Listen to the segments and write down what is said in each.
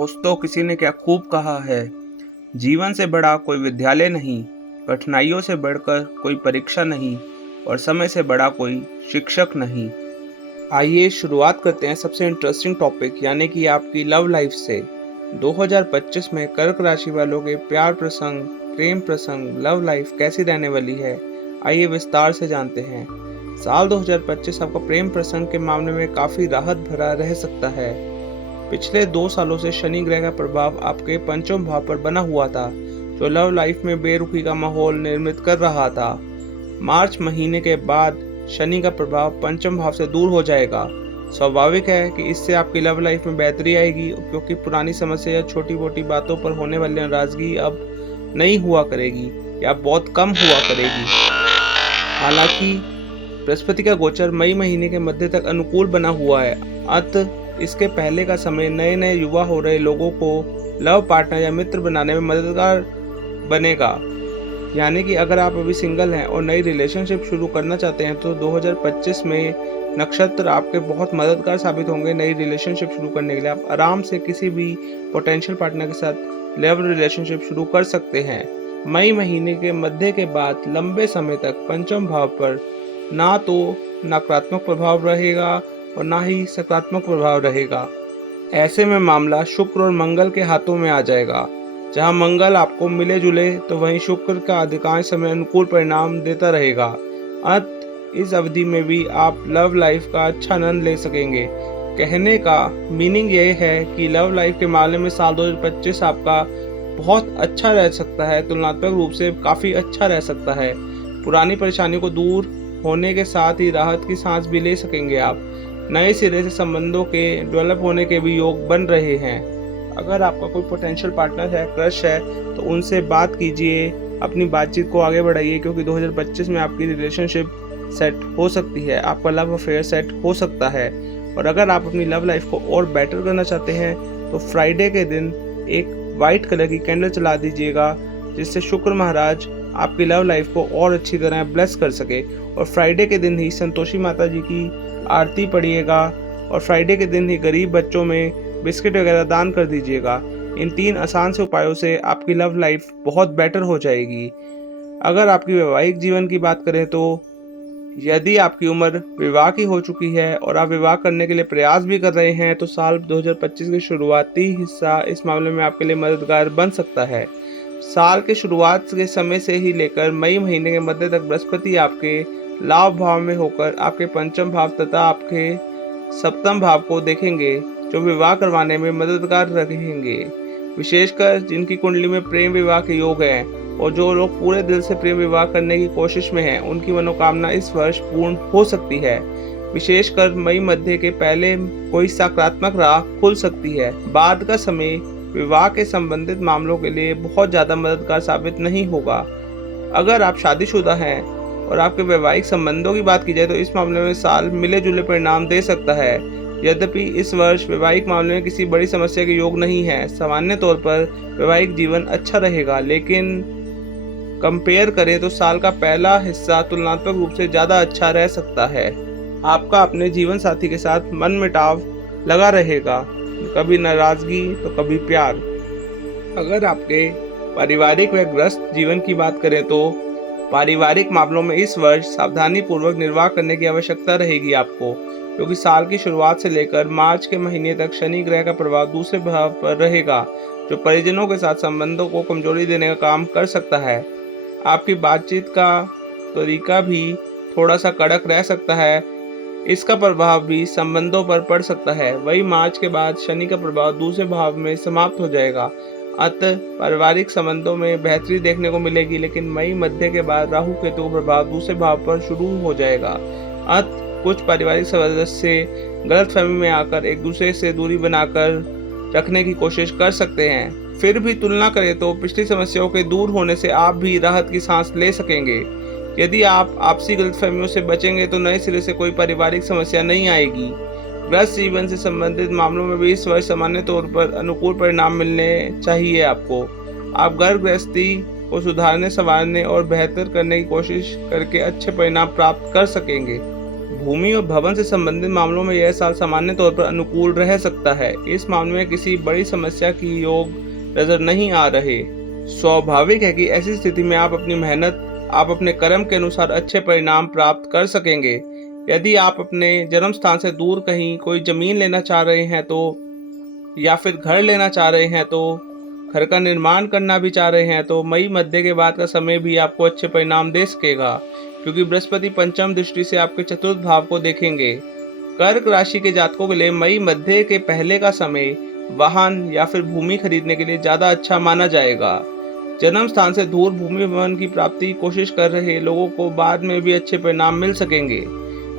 दोस्तों, किसी ने क्या खूब कहा है, जीवन से बड़ा कोई विद्यालय नहीं, कठिनाइयों से बढ़कर कोई परीक्षा नहीं और समय से बड़ा कोई शिक्षक नहीं। आइए शुरुआत करते हैं सबसे इंटरेस्टिंग टॉपिक यानी कि आपकी लव लाइफ से। 2025 में कर्क राशि वालों के प्यार प्रसंग, प्रेम प्रसंग, लव लाइफ कैसी रहने वाली है, आइए विस्तार से जानते हैं। साल 2025 आपका प्रेम प्रसंग के मामले में काफ़ी राहत भरा रह सकता है। पिछले 2 सालों से शनि ग्रह का प्रभाव आपके पंचम भाव पर बना हुआ था, जो लव लाइफ में बेरुखी का माहौल निर्मित कर रहा था। मार्च महीने के बाद शनि का प्रभाव पंचम भाव से दूर हो जाएगा। स्वाभाविक है कि इससे आपकी लव लाइफ में बेहतरी आएगी, क्योंकि पुरानी समस्या या छोटी मोटी बातों पर होने वाली नाराजगी अब नहीं हुआ करेगी या बहुत कम हुआ करेगी। हालांकि बृहस्पति का गोचर मई महीने के मध्य तक अनुकूल बना हुआ है, अतः इसके पहले का समय नए नए युवा हो रहे लोगों को लव पार्टनर या मित्र बनाने में मददगार बनेगा। यानी कि अगर आप अभी सिंगल हैं और नई रिलेशनशिप शुरू करना चाहते हैं तो 2025 में नक्षत्र आपके बहुत मददगार साबित होंगे नई रिलेशनशिप शुरू करने के लिए। आप आराम से किसी भी पोटेंशियल पार्टनर के साथ लव रिलेशनशिप शुरू कर सकते हैं। मई महीने के मध्य के बाद लंबे समय तक पंचम भाव पर ना तो नकारात्मक प्रभाव रहेगा और ना ही सकारात्मक प्रभाव रहेगा। ऐसे में मामला शुक्र और मंगल के हाथों में आ जाएगा। जहां मंगल आपको मिले जुले तो वहीं शुक्र का अधिकांश समय अनुकूल परिणाम देता रहेगा। इस अवधि में भी आप लव लाइफ का अच्छा आनंद ले सकेंगे। कहने का मीनिंग ये है कि लव लाइफ के मामले में साल 2025 आपका बहुत अच्छा रह सकता है, तुलनात्मक रूप से काफ़ी अच्छा रह सकता है। पुरानी परेशानियों को दूर होने के साथ ही राहत की सांस भी ले सकेंगे आप। नए सिरे से संबंधों के डेवलप होने के भी योग बन रहे हैं। अगर आपका कोई पोटेंशियल पार्टनर है, क्रश है, तो उनसे बात कीजिए, अपनी बातचीत को आगे बढ़ाइए, क्योंकि 2025 में आपकी रिलेशनशिप सेट हो सकती है, आपका लव अफेयर सेट हो सकता है। और अगर आप अपनी लव लाइफ को और बेटर करना चाहते हैं तो फ्राइडे के दिन एक वाइट कलर की कैंडल चला दीजिएगा, जिससे शुक्र महाराज आपकी लव लाइफ को और अच्छी तरह ब्लेस कर सके। और फ्राइडे के दिन ही संतोषी माता जी की आरती पढ़िएगा और फ्राइडे के दिन ही गरीब बच्चों में बिस्किट वगैरह दान कर दीजिएगा। इन 3 आसान से उपायों से आपकी लव लाइफ बहुत बेटर हो जाएगी। अगर आपकी वैवाहिक जीवन की बात करें तो यदि आपकी उम्र विवाह की हो चुकी है और आप विवाह करने के लिए प्रयास भी कर रहे हैं तो साल 2025 के शुरुआती हिस्सा इस मामले में आपके लिए मददगार बन सकता है। साल के शुरुआत के समय से ही लेकर मई महीने के मध्य तक बृहस्पति आपके लाभ भाव में होकर आपके पंचम भाव तथा आपके सप्तम भाव को देखेंगे, जो विवाह करवाने में मददगार रहेंगे। विशेषकर जिनकी कुंडली में प्रेम विवाह के योग हैं और जो लोग पूरे दिल से प्रेम विवाह करने की कोशिश में हैं, उनकी मनोकामना इस वर्ष पूर्ण हो सकती है। विशेषकर मई मध्य के पहले कोई सकारात्मक राह खुल सकती है। बाद का समय विवाह के संबंधित मामलों के लिए बहुत ज़्यादा मददगार साबित नहीं होगा। अगर आप शादीशुदा हैं और आपके वैवाहिक संबंधों की बात की जाए तो इस मामले में साल मिले जुले परिणाम दे सकता है। यद्यपि इस वर्ष वैवाहिक मामले में किसी बड़ी समस्या के योग नहीं है। सामान्य तौर पर वैवाहिक जीवन अच्छा रहेगा, लेकिन कंपेयर करें तो साल का पहला हिस्सा तुलनात्मक रूप से ज़्यादा अच्छा रह सकता है। आपका अपने जीवन साथी के साथ मनमुटाव लगा रहेगा, कभी नाराजगी तो कभी प्यार। अगर आपके पारिवारिक व गृहस्थ जीवन की बात करें तो पारिवारिक मामलों में इस वर्ष सावधानी पूर्वक निर्वाह करने की आवश्यकता रहेगी आपको, क्योंकि साल की शुरुआत से लेकर मार्च के महीने तक शनि ग्रह का प्रभाव दूसरे भाव पर रहेगा, जो परिजनों के साथ संबंधों को कमजोरी देने का काम कर सकता है। आपकी बातचीत का तरीका भी थोड़ा सा कड़क रह सकता है, इसका प्रभाव भी संबंधों पर पड़ सकता है। वही मार्च के बाद शनि का प्रभाव दूसरे भाव में समाप्त हो जाएगा, अतः पारिवारिक संबंधों में बेहतरी देखने को मिलेगी। लेकिन मई मध्य के बाद राहु केतु का प्रभाव दूसरे भाव पर शुरू हो जाएगा, अतः कुछ पारिवारिक सदस्य गलतफहमी में आकर एक दूसरे से दूरी बनाकर रखने की कोशिश कर सकते हैं। फिर भी तुलना करें तो पिछली समस्याओं के दूर होने से आप भी राहत की सांस ले सकेंगे। यदि आप आपसी गलतफहमियों से बचेंगे तो नए सिरे से कोई पारिवारिक समस्या नहीं आएगी। गृहस्थ जीवन से संबंधित मामलों में भी इस वर्ष सामान्य तौर पर अनुकूल परिणाम मिलने चाहिए आपको। आप घर गृहस्थी को सुधारने, संवारने और बेहतर करने की कोशिश करके अच्छे परिणाम प्राप्त कर सकेंगे। भूमि और भवन से संबंधित मामलों में यह साल सामान्य तौर पर अनुकूल रह सकता है। इस मामले में किसी बड़ी समस्या की योग नजर नहीं आ रहे। स्वाभाविक है कि ऐसी स्थिति में आप अपनी मेहनत, आप अपने कर्म के अनुसार अच्छे परिणाम प्राप्त कर सकेंगे। यदि आप अपने जन्म स्थान से दूर कहीं कोई जमीन लेना चाह रहे हैं तो, या फिर घर लेना चाह रहे हैं तो, घर का निर्माण करना भी चाह रहे हैं तो मई मध्य के बाद का समय भी आपको अच्छे परिणाम दे सकेगा, क्योंकि बृहस्पति पंचम दृष्टि से आपके चतुर्थ भाव को देखेंगे। कर्क राशि के जातकों के लिए मई मध्य के पहले का समय वाहन या फिर भूमि खरीदने के लिए ज्यादा अच्छा माना जाएगा। जन्म स्थान से दूर भूमि भवन की प्राप्ति की कोशिश कर रहे लोगों को बाद में भी अच्छे परिणाम मिल सकेंगे।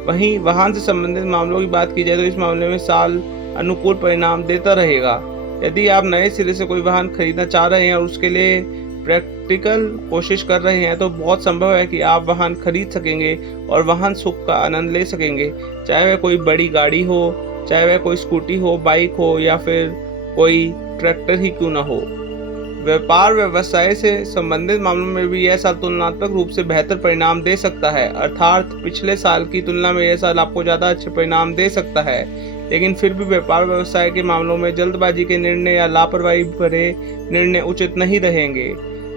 वहीं वाहन से संबंधित मामलों की बात की जाए तो इस मामले में साल अनुकूल परिणाम देता रहेगा। यदि आप नए सिरे से कोई वाहन खरीदना चाह रहे हैं और उसके लिए प्रैक्टिकल कोशिश कर रहे हैं तो बहुत संभव है कि आप वाहन खरीद सकेंगे और वाहन सुख का आनंद ले सकेंगे, चाहे वह कोई बड़ी गाड़ी हो, चाहे वह कोई स्कूटी हो, बाइक हो या फिर कोई ट्रैक्टर ही क्यों ना हो। व्यापार व्यवसाय से संबंधित मामलों में भी यह साल तुलनात्मक रूप से बेहतर परिणाम दे सकता है, अर्थात पिछले साल की तुलना में यह साल आपको ज्यादा अच्छे परिणाम दे सकता है। लेकिन फिर भी व्यापार व्यवसाय के मामलों में जल्दबाजी के निर्णय या लापरवाही भरे निर्णय उचित नहीं रहेंगे।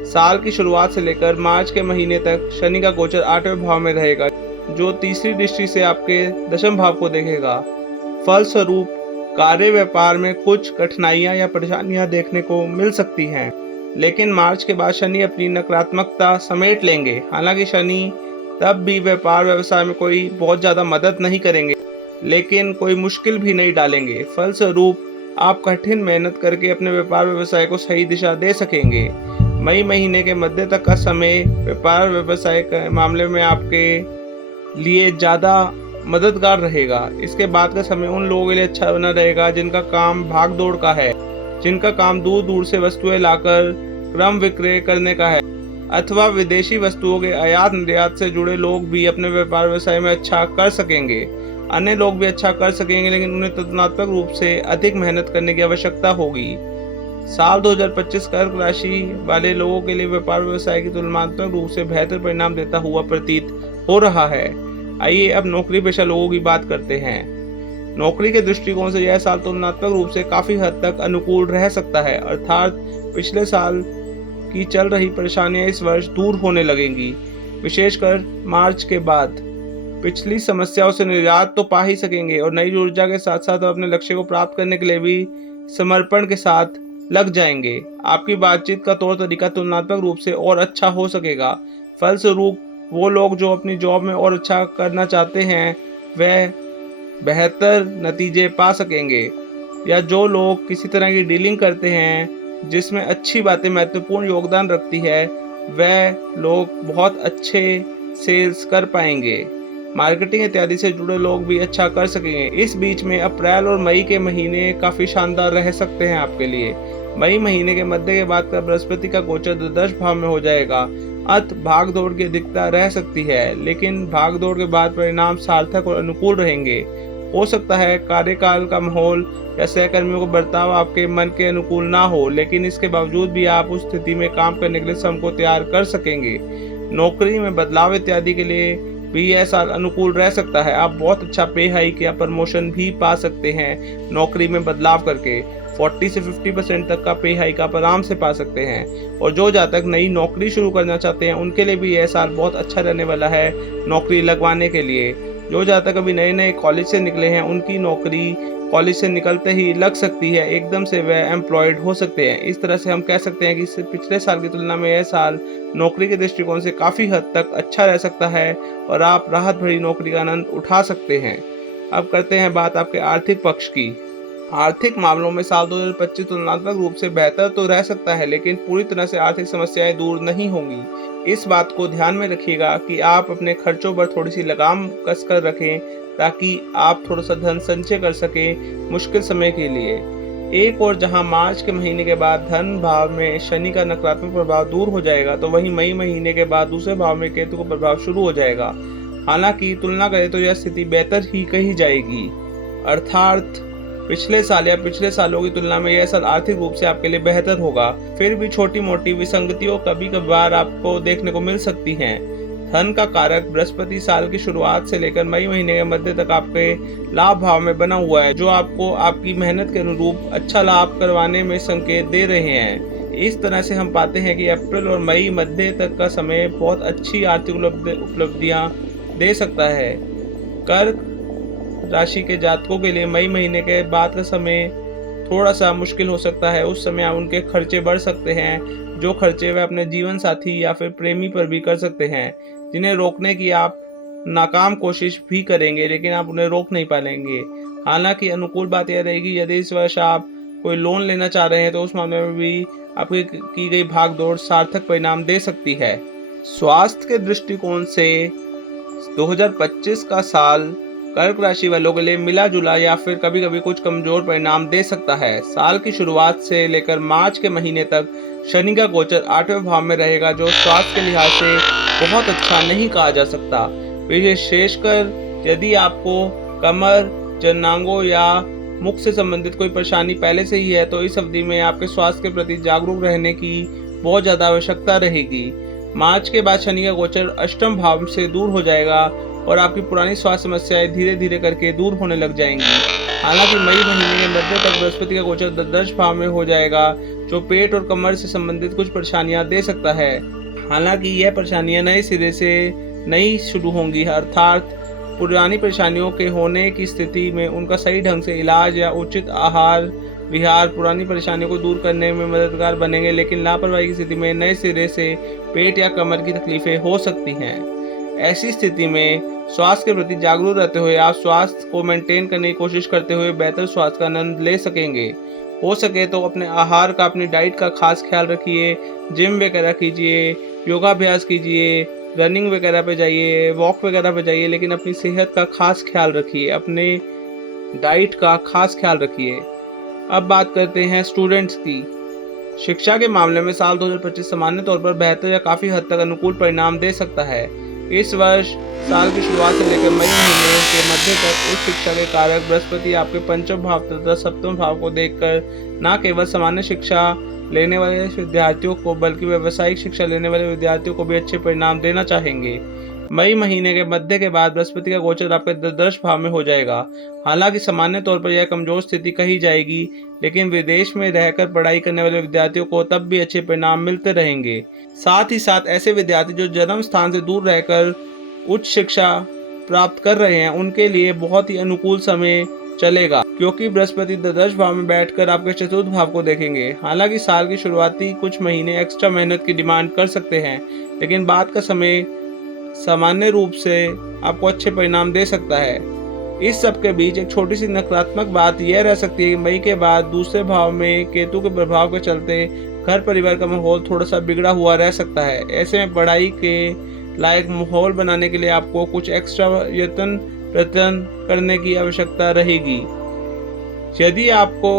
साल की शुरुआत से लेकर मार्च के महीने तक शनि का गोचर 8वें भाव में रहेगा, जो तीसरी दृष्टि से आपके दशम भाव को देखेगा। फलस्वरूप कार्य व्यापार में कुछ कठिनाइयां या परेशानियां देखने को मिल सकती हैं, लेकिन मार्च के बाद शनि अपनी नकारात्मकता समेट लेंगे। हालांकि शनि तब भी व्यापार व्यवसाय में कोई बहुत ज़्यादा मदद नहीं करेंगे, लेकिन कोई मुश्किल भी नहीं डालेंगे। फलस्वरूप आप कठिन मेहनत करके अपने व्यापार व्यवसाय को सही दिशा दे सकेंगे। मई महीने के मध्य तक का समय व्यापार व्यवसाय के मामले में आपके लिए ज़्यादा मददगार रहेगा। इसके बाद का समय उन लोगों के लिए अच्छा बना रहेगा जिनका काम भाग दौड़ का है, जिनका काम दूर दूर से वस्तुएं लाकर क्रम विक्रय करने का है, अथवा विदेशी वस्तुओं के आयात निर्यात से जुड़े लोग भी अपने व्यापार व्यवसाय में अच्छा कर सकेंगे। अन्य लोग भी अच्छा कर सकेंगे, लेकिन उन्हें तुलनात्मक रूप से अधिक मेहनत करने की आवश्यकता होगी। साल 2025 कर्क राशि वाले लोगों के लिए व्यापार व्यवसाय की तुलनात्मक रूप से बेहतर परिणाम देता हुआ प्रतीत हो रहा है। आइए अब नौकरी पेशा लोगों की बात करते हैं। नौकरी के दृष्टिकोण से यह साल तुलनात्मक रूप से काफी हद तक अनुकूल रह सकता है, अर्थात पिछले साल की चल रही परेशानियां इस वर्ष दूर होने लगेंगी। विशेषकर मार्च के बाद पिछली समस्याओं से निजात तो पा ही सकेंगे और नई ऊर्जा के साथ साथ अपने लक्ष्य को प्राप्त करने के लिए भी समर्पण के साथ लग जाएंगे। आपकी बातचीत का तौर तरीका तुलनात्मक रूप से और अच्छा हो सकेगा। फलस्वरूप वो लोग जो अपनी जॉब में और अच्छा करना चाहते हैं वह बेहतर नतीजे पा सकेंगे, या जो लोग किसी तरह की डीलिंग करते हैं जिसमें अच्छी बातें महत्वपूर्ण योगदान रखती है वह लोग बहुत अच्छे सेल्स कर पाएंगे। मार्केटिंग इत्यादि से जुड़े लोग भी अच्छा कर सकेंगे। इस बीच में अप्रैल और मई के महीने काफी शानदार रह सकते हैं आपके लिए। मई महीने के मध्य के बाद का बृहस्पति का गोचर द्वादश भाव में हो जाएगा। भाग दौड़ की अधिकता रह सकती है, लेकिन भाग दौड़ के बाद परिणाम सार्थक और अनुकूल रहेंगे। हो सकता है कार्यकाल का माहौल या सहकर्मियों का बर्ताव आपके मन के अनुकूल ना हो, लेकिन इसके बावजूद भी आप उस स्थिति में काम करने के लिए स्वयं को तैयार कर सकेंगे। नौकरी में बदलाव इत्यादि के लिए भी यह साल अनुकूल रह सकता है। आप बहुत अच्छा पे हाइक या प्रमोशन भी पा सकते हैं। नौकरी में बदलाव करके 40 से 50% तक का पे हाइक आप आराम से पा सकते हैं। और जो जातक नई नौकरी शुरू करना चाहते हैं उनके लिए भी यह साल बहुत अच्छा रहने वाला है नौकरी लगवाने के लिए। जो जातक अभी नए नए कॉलेज से निकले हैं उनकी नौकरी कॉलेज से निकलते ही लग सकती है, एकदम से वह एम्प्लॉयड हो सकते हैं। इस तरह से हम कह सकते हैं कि पिछले साल की तुलना में यह साल नौकरी के दृष्टिकोण से काफ़ी हद तक अच्छा रह सकता है और आप राहत भरी नौकरी का आनंद उठा सकते हैं। अब करते हैं बात आपके आर्थिक पक्ष की। आर्थिक मामलों में साल 2025 तुलनात्मक रूप से बेहतर तो रह सकता है, लेकिन पूरी तरह से आर्थिक समस्याएं दूर नहीं होंगी। इस बात को ध्यान में रखिएगा कि आप अपने खर्चों पर थोड़ी सी लगाम कसकर रखें, ताकि आप थोड़ा सा धन संचय कर सकें मुश्किल समय के लिए। एक और जहां मार्च के महीने के बाद धन भाव में शनि का नकारात्मक प्रभाव दूर हो जाएगा, तो वहीं मई महीने के बाद दूसरे भाव में केतु का प्रभाव शुरू हो जाएगा। हालांकि तुलना करें तो यह स्थिति बेहतर ही कही जाएगी, अर्थात पिछले साल या पिछले सालों की तुलना में यह साल आर्थिक रूप से आपके लिए बेहतर होगा। फिर भी छोटी मोटी विसंगतियों कभी कभार आपको देखने को मिल सकती हैं। धन का कारक बृहस्पति साल की शुरुआत से लेकर मई महीने के मध्य तक आपके लाभ भाव में बना हुआ है, जो आपको आपकी मेहनत के अनुरूप अच्छा लाभ करवाने में संकेत दे रहे हैं। इस तरह से हम पाते हैं कि अप्रैल और मई मध्य तक का समय बहुत अच्छी आर्थिक उपलब्धियां दे सकता है। कर्क राशि के जातकों के लिए मई महीने के बाद का समय थोड़ा सा मुश्किल हो सकता है। उस समय उनके खर्चे बढ़ सकते हैं, जो खर्चे वे अपने जीवन साथी या फिर प्रेमी पर भी कर सकते हैं, जिन्हें रोकने की आप नाकाम कोशिश भी करेंगे, लेकिन आप उन्हें रोक नहीं पाएंगे। हालांकि अनुकूल बात यह रहेगी, यदि इस वर्ष आप कोई लोन लेना चाह रहे हैं तो उस मामले में भी आपकी की गई भागदौड़ सार्थक परिणाम दे सकती है। स्वास्थ्य के दृष्टिकोण से 2025 का साल कर्क राशि वालों के लिए मिला जुला या फिर कभी कभी कुछ कमजोर परिणाम दे सकता है। साल की शुरुआत से लेकर मार्च के महीने तक शनि का गोचर 8वें भाव में रहेगा, जो स्वास्थ्य के लिहाज से बहुत अच्छा नहीं कहा जा सकता। विशेषकर यदि आपको कमर, जननांगों या मुख से संबंधित कोई परेशानी पहले से ही है, तो इस अवधि में आपके स्वास्थ्य के प्रति जागरूक रहने की बहुत ज़्यादा आवश्यकता रहेगी। मार्च के बाद शनि का गोचर अष्टम भाव से दूर हो जाएगा और आपकी पुरानी स्वास्थ्य समस्याएं धीरे धीरे करके दूर होने लग जाएंगी। हालांकि मई महीने के मध्य तक बृहस्पति का गोचर द्वादश भाव में हो जाएगा, जो पेट और कमर से संबंधित कुछ परेशानियां दे सकता है। हालांकि यह परेशानियां नए सिरे से नहीं शुरू होंगी, अर्थात पुरानी परेशानियों के होने की स्थिति में उनका सही ढंग से इलाज या उचित आहार विहार पुरानी परेशानियों को दूर करने में मददगार बनेंगे, लेकिन लापरवाही की स्थिति में नए सिरे से पेट या कमर की तकलीफें हो सकती हैं। ऐसी स्थिति में स्वास्थ्य के प्रति जागरूक रहते हुए आप स्वास्थ्य को मेंटेन करने की कोशिश करते हुए बेहतर स्वास्थ्य का आनंद ले सकेंगे। हो सके तो अपने आहार का, अपनी डाइट का खास ख्याल रखिए, जिम वगैरह कीजिए, योगाभ्यास कीजिए, रनिंग वगैरह पे जाइए, वॉक वगैरह पे जाइए, लेकिन अपनी सेहत का खास ख्याल रखिए, अपने डाइट का खास ख्याल रखिए। अब बात करते हैं स्टूडेंट्स की। शिक्षा के मामले में साल 2025 सामान्य तौर पर बेहतर या काफ़ी हद तक अनुकूल परिणाम दे सकता है। इस वर्ष साल की शुरुआत से लेकर मई महीने के मध्य तक उच्च शिक्षा के कारक बृहस्पति आपके पंचम भाव तथा सप्तम भाव को देखकर न केवल सामान्य शिक्षा लेने वाले विद्यार्थियों को बल्कि व्यावसायिक शिक्षा लेने वाले विद्यार्थियों को भी अच्छे परिणाम देना चाहेंगे। मई महीने के मध्य के बाद बृहस्पति का गोचर आपके द्वादश भाव में हो जाएगा। हालांकि सामान्य तौर पर यह कमजोर स्थिति कही जाएगी, लेकिन विदेश में रहकर पढ़ाई करने वाले विद्यार्थियों को तब भी अच्छे परिणाम मिलते रहेंगे। साथ ही साथ ऐसे विद्यार्थी जो जन्म स्थान से दूर रहकर उच्च शिक्षा प्राप्त कर रहे हैं, उनके लिए बहुत ही अनुकूल समय चलेगा, क्योंकि बृहस्पति द्वादश भाव में बैठकर आपके चतुर्थ भाव को देखेंगे। हालांकि साल की शुरुआती कुछ महीने एक्स्ट्रा मेहनत की डिमांड कर सकते हैं, लेकिन बाद का समय सामान्य रूप से आपको अच्छे परिणाम दे सकता है। इस सब के बीच एक छोटी सी नकारात्मक बात यह रह सकती है कि मई के बाद दूसरे भाव में केतु के प्रभाव के चलते घर परिवार का माहौल थोड़ा सा बिगड़ा हुआ रह सकता है। ऐसे में पढ़ाई के लायक माहौल बनाने के लिए आपको कुछ एक्स्ट्रा यत्न करने की आवश्यकता रहेगी। यदि आपको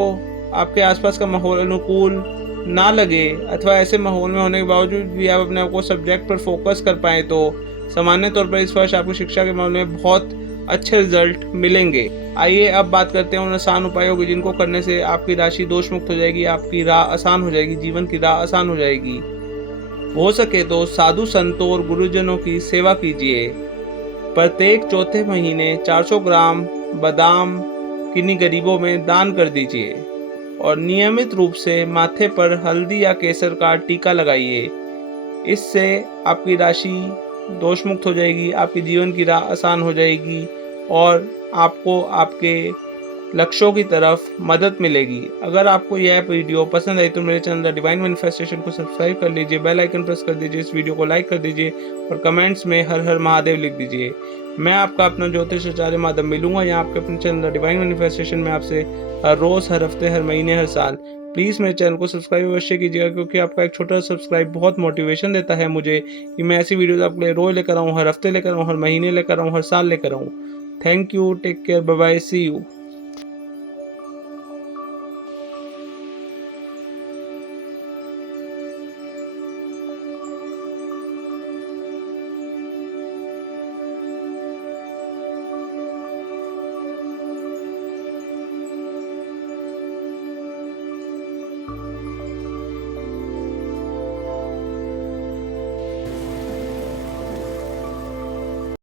आपके आसपास का माहौल अनुकूल ना लगे अथवा ऐसे माहौल में होने के बावजूद भी आप अपने आप को सब्जेक्ट पर फोकस कर पाए, तो सामान्य तौर पर इस वर्ष आपको शिक्षा के मामले में बहुत अच्छे रिजल्ट मिलेंगे। आइए अब बात करते हैं उन आसान उपायों की, जिनको करने से आपकी राशि दोष मुक्त हो जाएगी, आपकी राह आसान हो जाएगी, जीवन की राह आसान हो जाएगी। हो सके तो साधु संतों और गुरुजनों की सेवा कीजिए। प्रत्येक चौथे महीने 400 ग्राम बादाम किन्हीं गरीबों में दान कर दीजिए और नियमित रूप से माथे पर हल्दी या केसर का टीका लगाइए। इससे आपकी राशि दोष मुक्त हो जाएगी, आपकी जीवन की राह आसान हो जाएगी और आपको आपके लक्ष्यों की तरफ मदद मिलेगी। अगर आपको यह वीडियो पसंद आई तो मेरे चैनल द डिवाइन मैनिफेस्टेशन को सब्सक्राइब कर लीजिए, बेल आइकन प्रेस कर दीजिए, इस वीडियो को लाइक कर दीजिए और कमेंट्स में हर हर महादेव लिख दीजिए। मैं आपका अपना ज्योतिष आचार्य माधव मिलूंगा यहाँ आपके अपने चैनल द डिवाइन मैनिफेस्टेशन में आपसे हर रोज़, हर हफ्ते, हर महीने, हर साल। प्लीज़ मेरे चैनल को सब्सक्राइब अवश्य कीजिएगा, क्योंकि आपका एक छोटा सब्सक्राइब बहुत मोटिवेशन देता है मुझे कि मैं ऐसी वीडियोस आपके लिए रोज लेकर आऊँ, हर हफ्ते लेकर आऊँ, हर महीने लेकर आऊँ, हर साल लेकर आऊँ। Thank you, take care, bye bye, see you.